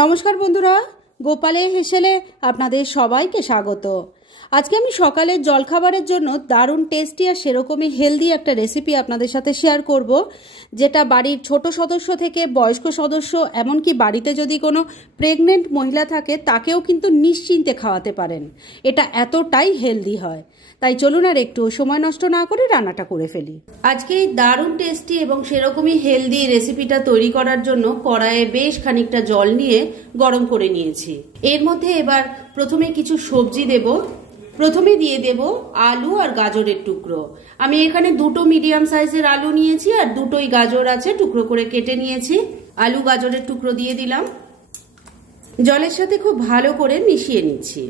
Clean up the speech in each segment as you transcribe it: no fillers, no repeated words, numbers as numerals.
নমস্কার বন্ধুরা, গোপালের হেসেলে আপনাদের সবাইকে স্বাগত। আজকে আমি সকালের জলখাবারের জন্য দারুণ টেস্টি আর সেরকমই হেলদি একটা রেসিপি আপনাদের সাথে শেয়ার করব, যেটা বাড়ির ছোট সদস্য থেকে বয়স্ক সদস্য, এমনকি বাড়িতে যদি কোনো প্রেগনেন্ট মহিলা থাকে তাকেও কিন্তু নিশ্চিন্তে খাওয়াতে পারেন। এটা এতটাই হেলদি হয়। তাই চলুন আর একটু সময় নষ্ট না করে রান্নাটা করে ফেলি। আজকে এই দারুণ টেস্টি এবং সেরকমই হেলদি রেসিপিটা তৈরি করার জন্য কড়াইয়ে বেশ খানিকটা জল নিয়ে গরম করে নিয়েছি। এর মধ্যে এবার প্রথমে কিছু সবজি দেব। প্রথমে দিয়ে দেব আলু আর গাজরের টুকরো। আমি এখানে দুটো মিডিয়াম সাইজের আলু নিয়েছি আর দুটোই গাজর আছে, টুকরো করে কেটে নিয়েছি। আলু গাজরের টুকরো দিয়ে দিলাম। জলের সাথে খুব ভালো করে মিশিয়ে নিচ্ছি।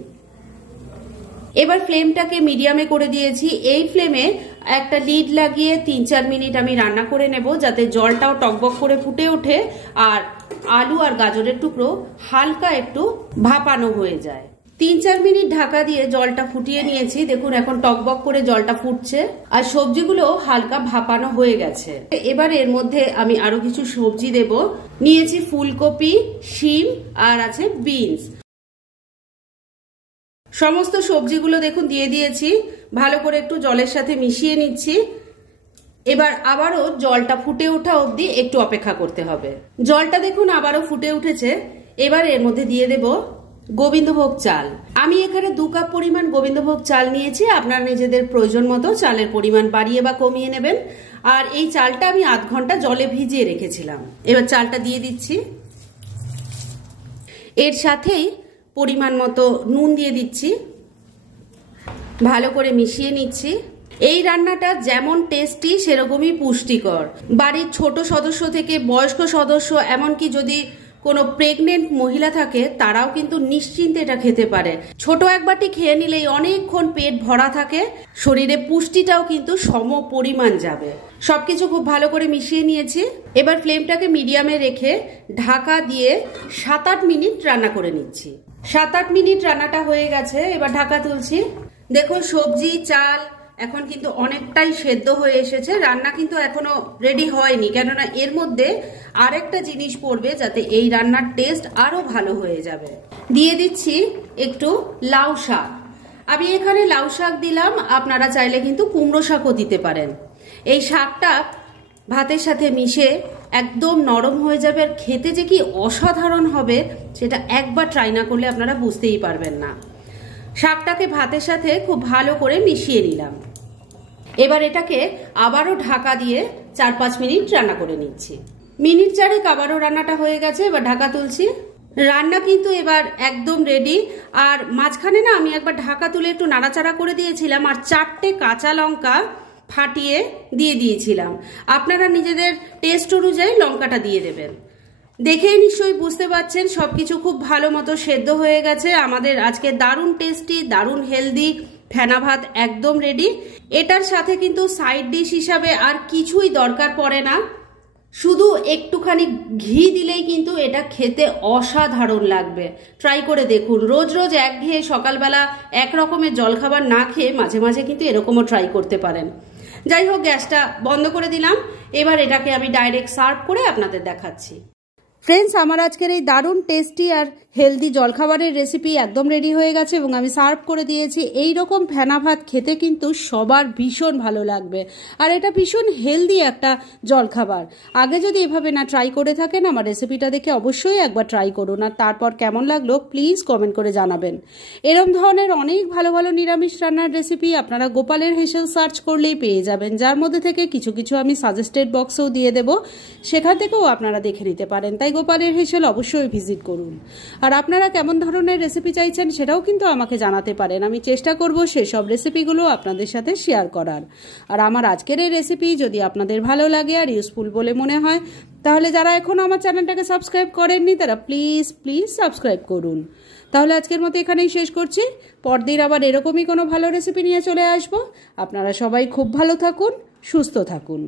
এবার ফ্লেমটাকে মিডিয়ামে করে দিয়েছি। এই ফ্লেমে একটা লিড লাগিয়ে ৩-৪ মিনিট আমি রান্না করে নেব, যাতে জলটাও টকবক করে ফুটে ওঠে আর আলু আর গাজরের টুকরো হালকা একটু ভাপানো হয়ে যায়। ৩-৪ মিনিট ঢাকা দিয়ে জলটা ফুটিয়ে নিয়েছি। দেখুন এখন টকবক করে জলটা ফুটছে আর সবজিগুলো হালকা ভাপানো হয়ে গেছে। এবার এর মধ্যে আমি আরো কিছু সবজি দেব। নিয়েছি ফুলকপি, শিম আর আছে বিনস। সমস্ত সবজিগুলো দেখুন দিয়ে দিয়েছি। ভালো করে একটু জলের সাথে মিশিয়ে নিচ্ছি। এবার আবারও জলটা ফুটে ওঠা অবধি একটু অপেক্ষা করতে হবে। জলটা দেখুন আবারও ফুটে উঠেছে। এবার এর মধ্যে দিয়ে দেব গোবিন্দভোগ চাল। আমি এখানে 2 কাপ পরিমাণ গোবিন্দভোগ চাল নিয়েছি। আপনারা নিজেদের প্রয়োজন মতো চালের পরিমাণ বাড়িয়ে বা কমিয়ে নেবেন। আর এই চালটা আমি আধ ঘন্টা জলে ভিজিয়ে রেখেছিলাম। এবার চালটা দিয়ে দিচ্ছি। এর সাথেই পরিমাণ মতো নুন দিয়ে দিচ্ছি। ভালো করে মিশিয়ে নিচ্ছি। এই রান্নাটা যেমন টেস্টি সেরকমই পুষ্টিকর। বাড়ির ছোট সদস্য থেকে বয়স্ক সদস্য, এমনকি যদি কোনো প্রেগনেন্ট মহিলা থাকে তারাও কিন্তু নিশ্চিন্তে এটা খেতে পারে। ছোট এক বাটি খেয়ে নিলেই অনেকক্ষণ পেট ভরা থাকে, শরীরে পুষ্টিটাও কিন্তু সম পরিমাণ যাবে। সবকিছু খুব ভালো করে মিশিয়ে নিয়েছি। এবার ফ্লেমটাকে মিডিয়ামে রেখে ঢাকা দিয়ে 7-8 মিনিট রান্না করে নিচ্ছি। 7-8 মিনিট রান্নাটা হয়ে গেছে। এবার ঢাকা তুলছি। দেখুন সবজি চাল এখন কিন্তু অনেকটাই সেদ্ধ হয়ে এসেছে। রান্না কিন্তু এখনো রেডি হয়নি, কেননা এর মধ্যে আরেকটা জিনিস পড়বে যাতে এই রান্নার টেস্ট আরো ভালো হয়ে যাবে। দিয়ে দিচ্ছি একটু লাউ শাক। আমি এখানে লাউ শাক দিলাম, আপনারা চাইলে কিন্তু কুমড়ো শাকও দিতে পারেন। এই শাকটা ভাতের সাথে মিশে একদম নরম হয়ে যাবে আর খেতে যে কি অসাধারণ হবে সেটা একবার ট্রাই না করলে আপনারা বুঝতেই পারবেন না। শাকটাকে ভাতের সাথে খুব ভালো করে মিশিয়ে নিলাম। এবার এটাকে আবারও ঢাকা দিয়ে 4-5 মিনিট রান্না করে নিচ্ছি। মিনিট 4 আবারও রান্নাটা হয়ে গেছে। এবার ঢাকা তুলছি। রান্না কিন্তু এবার একদম রেডি। আর মাঝখানে না আমি একবার ঢাকা তুলে একটু নাড়াচাড়া করে দিয়েছিলাম আর 4টে কাঁচা লঙ্কা ফাটিয়ে দিয়ে দিয়েছিলাম। আপনারা নিজেদের টেস্ট অনুযায়ী লঙ্কাটা দিয়ে দেবেন। দেখেই নিশ্চয়ই বুঝতে পারছেন সবকিছু খুব ভালো মতো সেদ্ধ হয়ে গেছে। আমাদের আজকে দারুণ টেস্টি দারুণ হেলদি ফেনা ভাত একদম রেডি। এটার সাথে কিন্তু সাইড ডিশ হিসাবে আর কিছুই দরকার পড়ে না, শুধু একটুখানি ঘি দিলেই কিন্তু এটা খেতে অসাধারণ লাগবে। ট্রাই করে দেখুন। রোজ রোজ একঘেয়ে সকালবেলা এক রকমের জলখাবার না খেয়ে মাঝে মাঝে কিন্তু এরকমও ট্রাই করতে পারেন। যাই হোক, গ্যাসটা বন্ধ করে দিলাম। এবার এটাকে আমি ডাইরেক্ট সার্ভ করে আপনাদের দেখাচ্ছি। ফ্রেন্ডস, আমার আজকের এই দারুণ টেস্টি আর হেলদি জলখাবারের রেসিপি একদম রেডি হয়ে গেছে এবং আমি সার্ভ করে দিয়েছি। এই রকম ফেনা ভাত খেতে কিন্তু সবার ভীষণ ভালো লাগবে আর এটা ভীষণ হেলদি একটা জলখাবার। আগে যদি এভাবে না ট্রাই করে থাকেন, আমার রেসিপিটা দেখে অবশ্যই একবার ট্রাই করুন আর তারপর কেমন লাগলো প্লিজ কমেন্ট করে জানাবেন। এরম ধরনের অনেক ভালো ভালো নিরামিষ রান্নার রেসিপি আপনারা গোপালের হেসেল সার্চ করলেই পেয়ে যাবেন, যার মধ্যে থেকে কিছু কিছু আমি সাজেস্টেড বক্সেও দিয়ে দেবো, সেখান থেকেও আপনারা দেখে নিতে পারেন। তাই গোপালের হেসেল অবশ্যই ভিজিট করুন। আর আপনারা কেমন ধরনের রেসিপি চাইছেন সেটাও কিন্তু আমাকে জানাতে পারেন। আমি চেষ্টা করব সেসব রেসিপিগুলো আপনাদের সাথে শেয়ার করার। আর আমার আজকের এই রেসিপি যদি আপনাদের ভালো লাগে আর ইউজফুল বলে মনে হয়, তাহলে যারা এখনও আমার চ্যানেলটাকে সাবস্ক্রাইব করেননি তারা প্লিজ সাবস্ক্রাইব করুন। তাহলে আজকের মতো এখানেই শেষ করছি। পরদিন আবার এরকমই কোনো ভালো রেসিপি নিয়ে চলে আসবো। আপনারা সবাই খুব ভালো থাকুন, সুস্থ থাকুন।